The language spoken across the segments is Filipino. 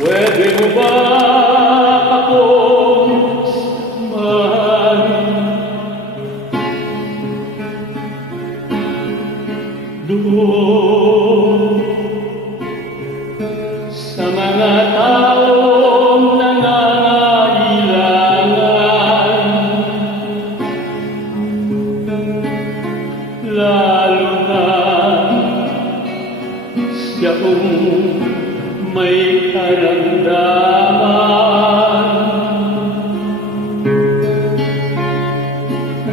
Pwede mo ba akong samahan? Doon may karamdaman.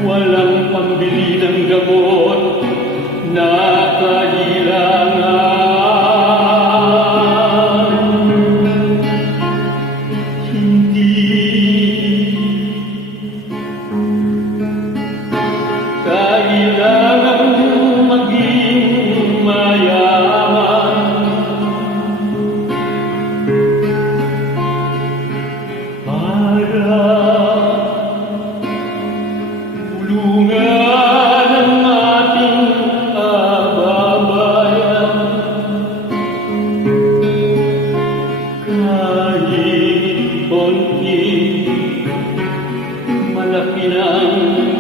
Walang pambili ng gamot na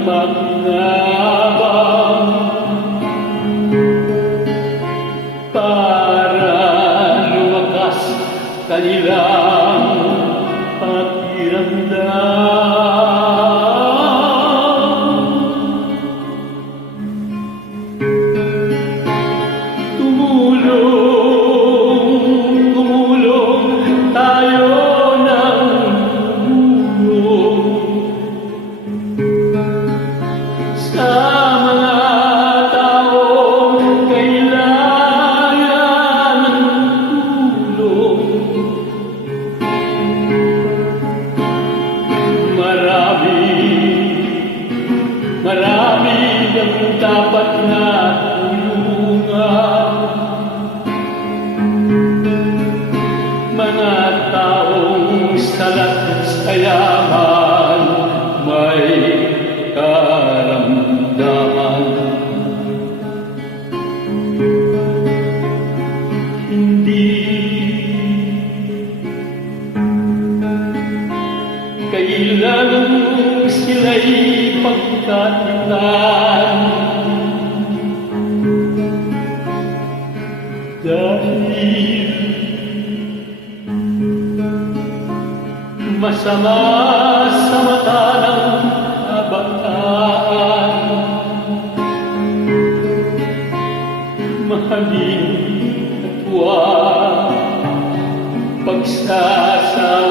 pagnabang para lumakas kanilang dapat na tulungan. Mga taong salat sa yaman may karamdaman. Hindi kailangan sila'y pagkatitan masama sa mata ng kabataan mahalin huwag pagsasawaan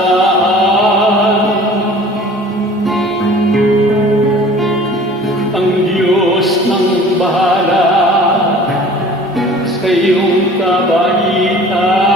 ang Diyos ang bahala sa iyong kabaitan.